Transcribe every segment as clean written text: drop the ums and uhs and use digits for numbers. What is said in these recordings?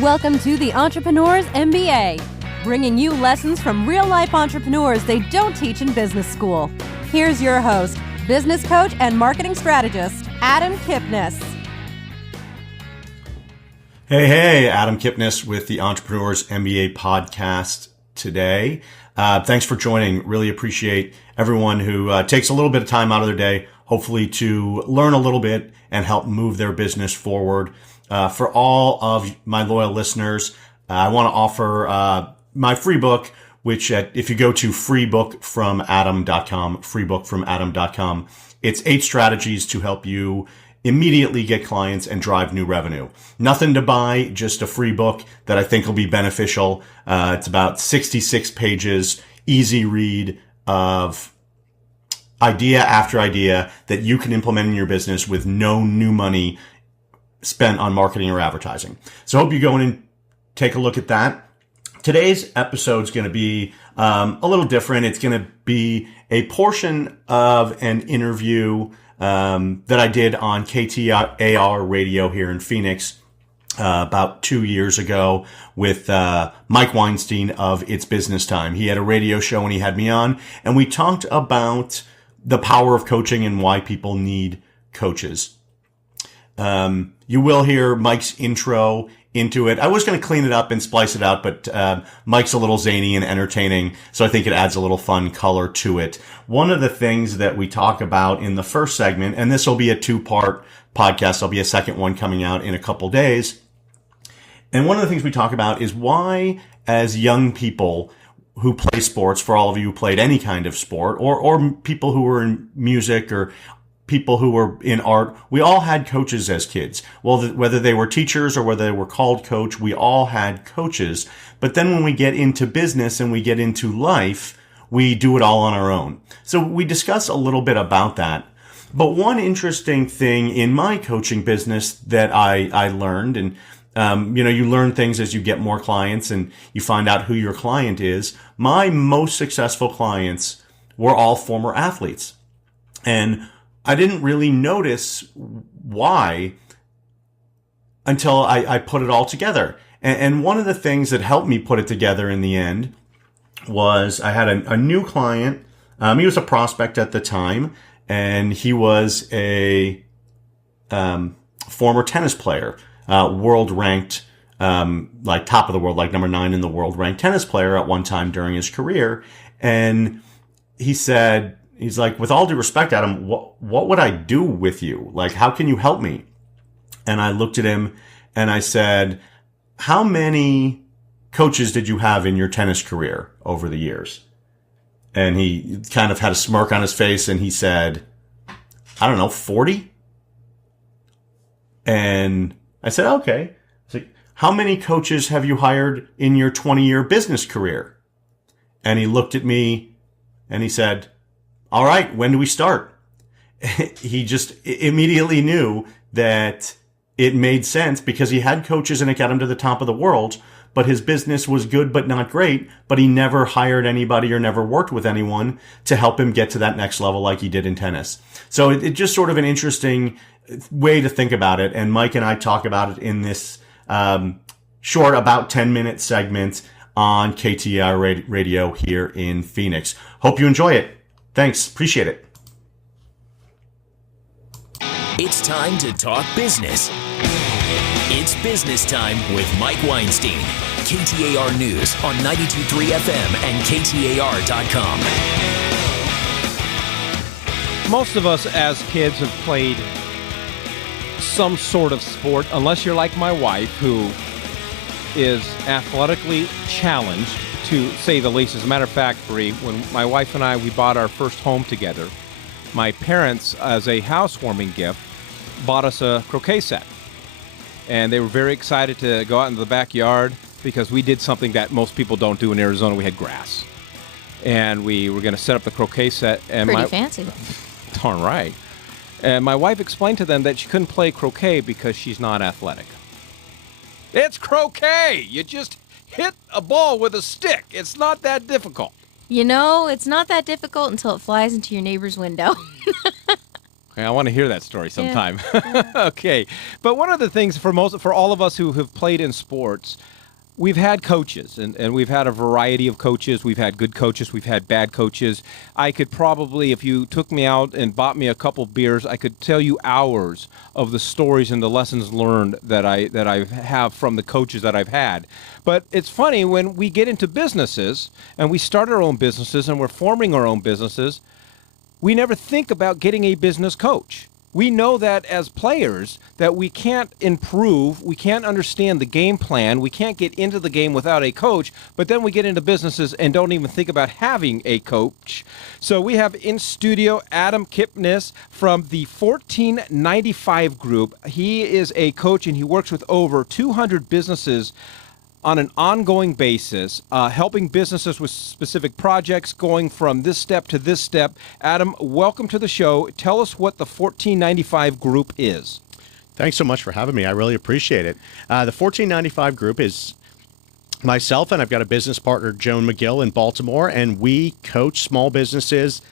Welcome to the Entrpreneurs MBA, bringing you lessons from real-life entrepreneurs they don't teach in business school. Here's your host, business coach and marketing strategist, Adam Kipnes. Hey, Adam Kipnes with the Entrpreneurs MBA podcast today. Thanks for joining. Really appreciate everyone who takes a little bit of time out of their day, hopefully to learn a little bit and help move their business forward. For all of my loyal listeners, I want to offer my free book, which if you go to freebookfromadam.com, it's 8 strategies to help you immediately get clients and drive new revenue. Nothing to buy, just a free book that I think will be beneficial. It's about 66 pages, easy read of idea after idea that you can implement in your business with no new money spent on marketing or advertising. So I hope you go in and take a look at that. Today's episode is going to be a little different. It's going to be a portion of an interview that I did on KTAR radio here in Phoenix about 2 years ago with Mike Weinstein of It's Business Time. He had a radio show and he had me on, and we talked about the power of coaching and why people need coaches. You will hear Mike's intro into it. I was going to clean it up and splice it out, but Mike's a little zany and entertaining, so I think it adds a little fun color to it. One of the things that we talk about in the first segment, and this will be a 2-part podcast, there'll be a second one coming out in a couple days. And one of the things we talk about is why, as young people who play sports, for all of you who played any kind of sport, or people who were in music or people who were in art, we all had coaches as kids. Well, whether they were teachers or whether they were called coach, we all had coaches. But then when we get into business and we get into life, we do it all on our own. So we discuss a little bit about that. But one interesting thing in my coaching business that I learned, and you learn things as you get more clients and you find out who your client is. My most successful clients were all former athletes. And I didn't really notice why until I put it all together. And one of the things that helped me put it together in the end was I had a new client. He was a prospect at the time, and he was a former tennis player, world ranked, like top of the world, like number 9 in the world ranked tennis player at one time during his career. And he said, he's like, with all due respect, Adam, what would I do with you? Like, how can you help me? And I looked at him and I said, how many coaches did you have in your tennis career over the years? And he kind of had a smirk on his face and he said, I don't know, 40? And I said, okay. I was like, how many coaches have you hired in your 20-year business career? And he looked at me and he said, all right, when do we start? He just immediately knew that it made sense because he had coaches and it got him to the top of the world, but his business was good but not great, but he never hired anybody or never worked with anyone to help him get to that next level like he did in tennis. So it just sort of an interesting way to think about it. And Mike and I talk about it in this short, about 10-minute segment on KTR radio here in Phoenix. Hope you enjoy it. Thanks. Appreciate it. It's time to talk business. It's Business Time with Mike Weinstein. KTAR News on 92.3 FM and KTAR.com. Most of us as kids have played some sort of sport, unless you're like my wife, who is athletically challenged, to say the least. As a matter of fact, Bree, when my wife and we bought our first home together, my parents, as a housewarming gift, bought us a croquet set. And they were very excited to go out into the backyard because we did something that most people don't do in Arizona. We had grass. And we were going to set up the croquet set. And Pretty fancy. Darn right. And my wife explained to them that she couldn't play croquet because she's not athletic. It's croquet! You just hit a ball with a stick. It's not that difficult. You know, it's not that difficult until it flies into your neighbor's window. Okay, I want to hear that story sometime. Yeah. Okay. But one of the things for all of us who have played in sports, we've had coaches, and we've had a variety of coaches. We've had good coaches. We've had bad coaches. I could probably, if you took me out and bought me a couple beers, I could tell you hours of the stories and the lessons learned that I have from the coaches that I've had. But it's funny, when we get into businesses and we start our own businesses and we're forming our own businesses, we never think about getting a business coach. We know that as players that we can't improve, we can't understand the game plan, we can't get into the game without a coach, but then we get into businesses and don't even think about having a coach. So we have in studio Adam Kipnes from the 1495 Group. He is a coach and he works with over 200 businesses on an ongoing basis, helping businesses with specific projects, going from this step to this step. Adam, welcome to the show. Tell us what the 1495 Group is. Thanks so much for having me. I really appreciate it. The 1495 Group is myself, and I've got a business partner, Joan McGill, in Baltimore, and we coach small businesses.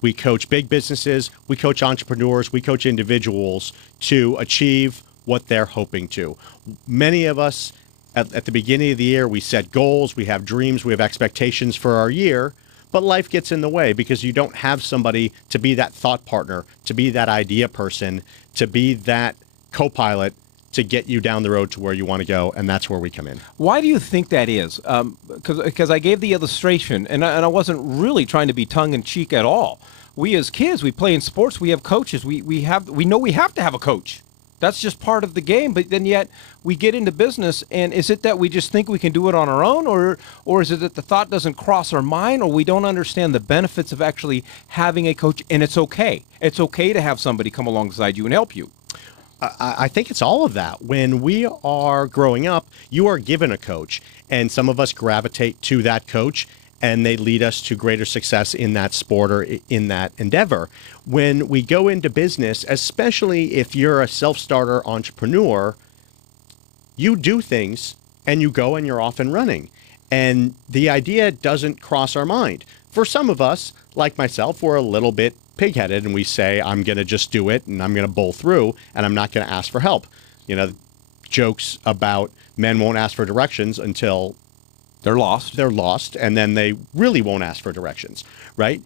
We coach big businesses. We coach entrepreneurs. We coach individuals to achieve what they're hoping to. Many of us, at the beginning of the year, we set goals, we have dreams, we have expectations for our year, but life gets in the way because you don't have somebody to be that thought partner, to be that idea person, to be that co-pilot to get you down the road to where you want to go, and that's where we come in. Why do you think that is? Because I gave the illustration, and I wasn't really trying to be tongue-in-cheek at all. We as kids, we play in sports, we have coaches, we know we have to have a coach. That's just part of the game, but then yet we get into business, and is it that we just think we can do it on our own, or is it that the thought doesn't cross our mind, or we don't understand the benefits of actually having a coach, and it's okay. It's okay to have somebody come alongside you and help you. I think it's all of that. When we are growing up, you are given a coach, and some of us gravitate to that coach, and they lead us to greater success in that sport or in that endeavor. When we go into business, especially if you're a self-starter entrepreneur, you do things and you go and you're off and running. And the idea doesn't cross our mind. For some of us, like myself, we're a little bit pig-headed and we say, I'm going to just do it and I'm going to bowl through and I'm not going to ask for help. You know, jokes about men won't ask for directions until they're lost, and then they really won't ask for directions, right?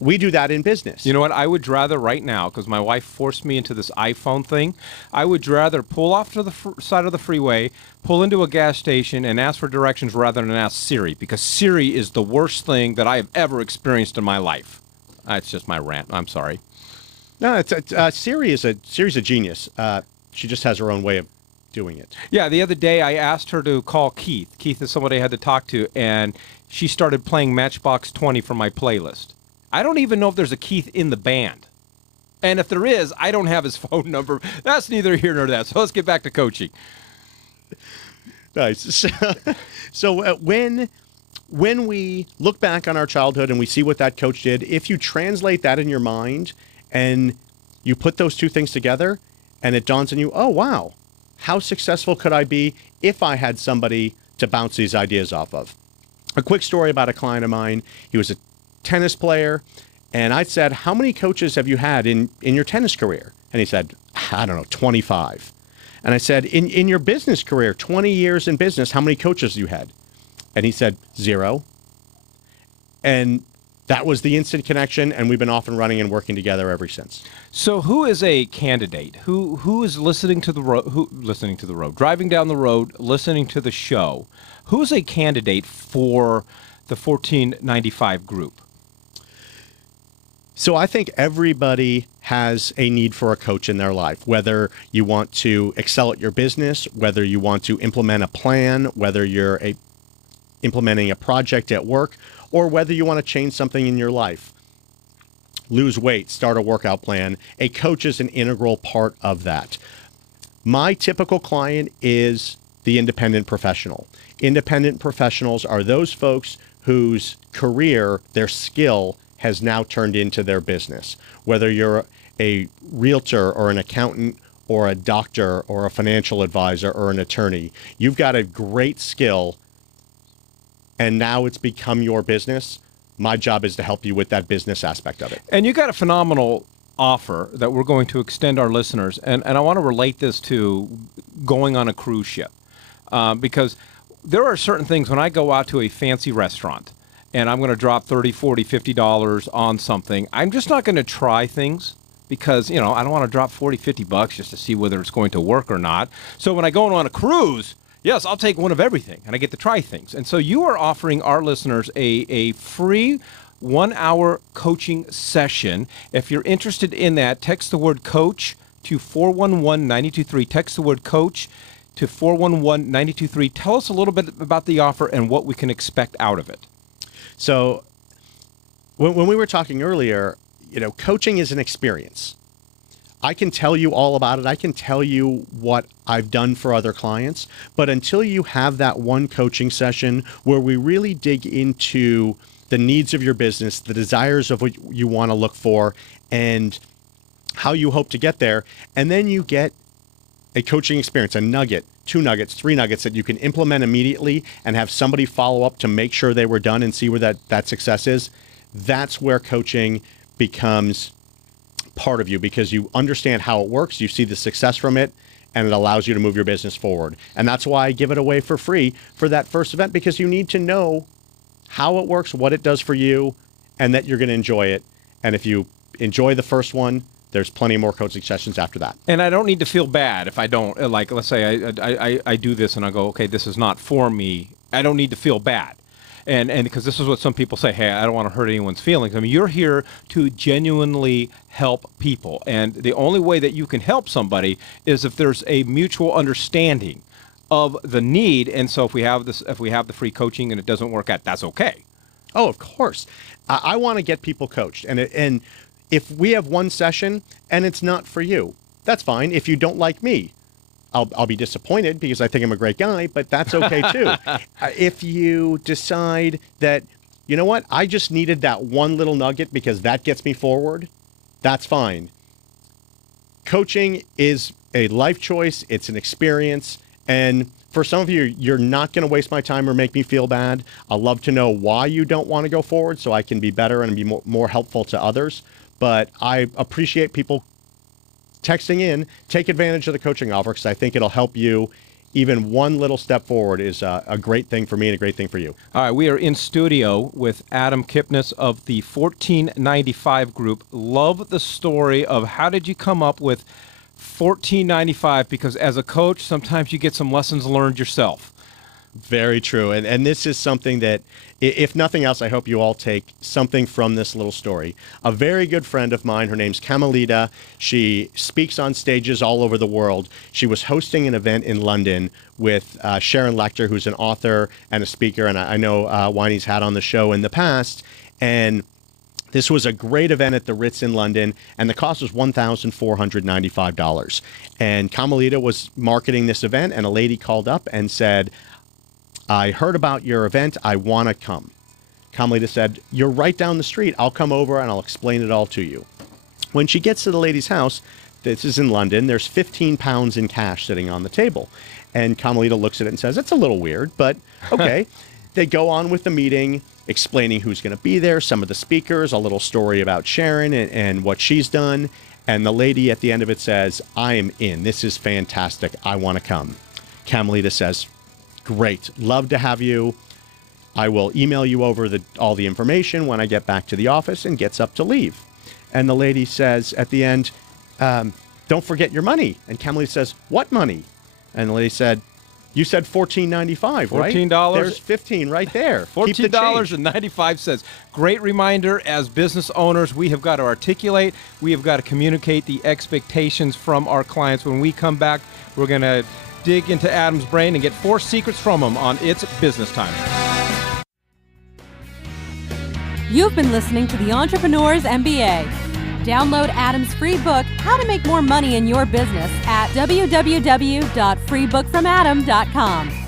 We do that in business. You know what? I would rather right now, because my wife forced me into this iPhone thing, I would rather pull off to the side of the freeway, pull into a gas station, and ask for directions rather than ask Siri, because Siri is the worst thing that I have ever experienced in my life. It's just my rant. I'm sorry. No, Siri's a genius. She just has her own way of doing it. Yeah, the other day I asked her to call Keith. Keith is somebody I had to talk to, and she started playing Matchbox 20 from my playlist. I don't even know if there's a Keith in the band. And if there is, I don't have his phone number. That's neither here nor there. So let's get back to coaching. Nice. So when we look back on our childhood and we see what that coach did, if you translate that in your mind and you put those two things together and it dawns on you, oh, wow, how successful could I be if I had somebody to bounce these ideas off of? A quick story about a client of mine. He was a tennis player, and I said, how many coaches have you had in your tennis career? And he said, I don't know, 25. And I said, in your business career, 20 years in business, how many coaches you had? And he said, 0. And that was the instant connection, and we've been off and running and working together ever since. So who is a candidate? Who is listening to the road, driving down the road, listening to the show? Who is a candidate for the 1495 Group? So I think everybody has a need for a coach in their life, whether you want to excel at your business, whether you want to implement a plan, whether you're implementing a project at work, or whether you want to change something in your life. Lose weight, start a workout plan. A coach is an integral part of that. My typical client is the independent professional. Independent professionals are those folks whose career, their skill, has now turned into their business. Whether you're a realtor or an accountant or a doctor or a financial advisor or an attorney, you've got a great skill and now it's become your business. My job is to help you with that business aspect of it. And you got a phenomenal offer that we're going to extend our listeners, and I want to relate this to going on a cruise ship, because there are certain things when I go out to a fancy restaurant and I'm going to drop $30, $40, $50 on something, I'm just not going to try things because, I don't want to drop $40, $50 just to see whether it's going to work or not. So when I go on a cruise, yes, I'll take one of everything and I get to try things. And so you are offering our listeners a free 1-hour coaching session. If you're interested in that, text the word coach to 411-923. Text the word coach to 411-923. Tell us a little bit about the offer and what we can expect out of it. So when we were talking earlier, coaching is an experience. I can tell you all about it. I can tell you what I've done for other clients. But until you have that one coaching session where we really dig into the needs of your business, the desires of what you want to look for, and how you hope to get there, and then you get a coaching experience, a nugget, 2 nuggets, 3 nuggets that you can implement immediately and have somebody follow up to make sure they were done and see where that success is, that's where coaching becomes part of you, because you understand how it works, you see the success from it, and it allows you to move your business forward. And that's why I give it away for free for that first event, because you need to know how it works, what it does for you, and that you're going to enjoy it. And if you enjoy the first one, there's plenty more coaching sessions after that. And I don't need to feel bad if I don't, like, let's say I do this and I go, okay, this is not for me. I don't need to feel bad. And because this is what some people say, hey, I don't want to hurt anyone's feelings. I mean, you're here to genuinely help people. And the only way that you can help somebody is if there's a mutual understanding of the need. And so if we have the free coaching and it doesn't work out, that's okay. Oh, of course. I want to get people coached. And if we have one session and it's not for you, that's fine. If you don't like me, I'll be disappointed because I think I'm a great guy, but that's okay too. If you decide that, you know what, I just needed that one little nugget because that gets me forward, that's fine. Coaching is a life choice. It's an experience. And for some of you, you're not going to waste my time or make me feel bad. I'd love to know why you don't want to go forward so I can be better and be more helpful to others. But I appreciate people texting in. Take advantage of the coaching offer because I think it'll help you. Even one little step forward is a great thing for me and a great thing for you. All right, we are in studio with Adam Kipnes of the 1495 Group. Love the story of how did you come up with 1495, because as a coach, sometimes you get some lessons learned yourself. Very true. And this is something that, if nothing else, I hope you all take something from this little story. A very good friend of mine, her name's Carmelita. She speaks on stages all over the world. She was hosting an event in London with Sharon Lecter, who's an author and a speaker, and I know Winey's had on the show in the past. And this was a great event at the Ritz in London, and the cost was $1,495. And Carmelita was marketing this event, and a lady called up and said, I heard about your event. I want to come. Carmelita said, you're right down the street. I'll come over and I'll explain it all to you. When she gets to the lady's house, this is in London, there's 15 pounds in cash sitting on the table. And Carmelita looks at it and says, it's a little weird, but okay. They go on with the meeting, explaining who's going to be there, some of the speakers, a little story about Sharon and what she's done. And the lady at the end of it says, I am in. This is fantastic. I want to come. Carmelita says, great. Love to have you. I will email you over all the information when I get back to the office, and gets up to leave. And the lady says at the end, don't forget your money. And Carmelita says, what money? And the lady said, you said $14.95, right? $14. There's 15 right there. $14.95. Great reminder, as business owners, we have got to articulate, we have got to communicate the expectations from our clients. When we come back, we're going to dig into Adam's brain and get 4 secrets from him on It's Business Time. You've been listening to the Entrpreneurs MBA. Download Adam's free book, How to Make More Money in Your Business, at www.freebookfromadam.com.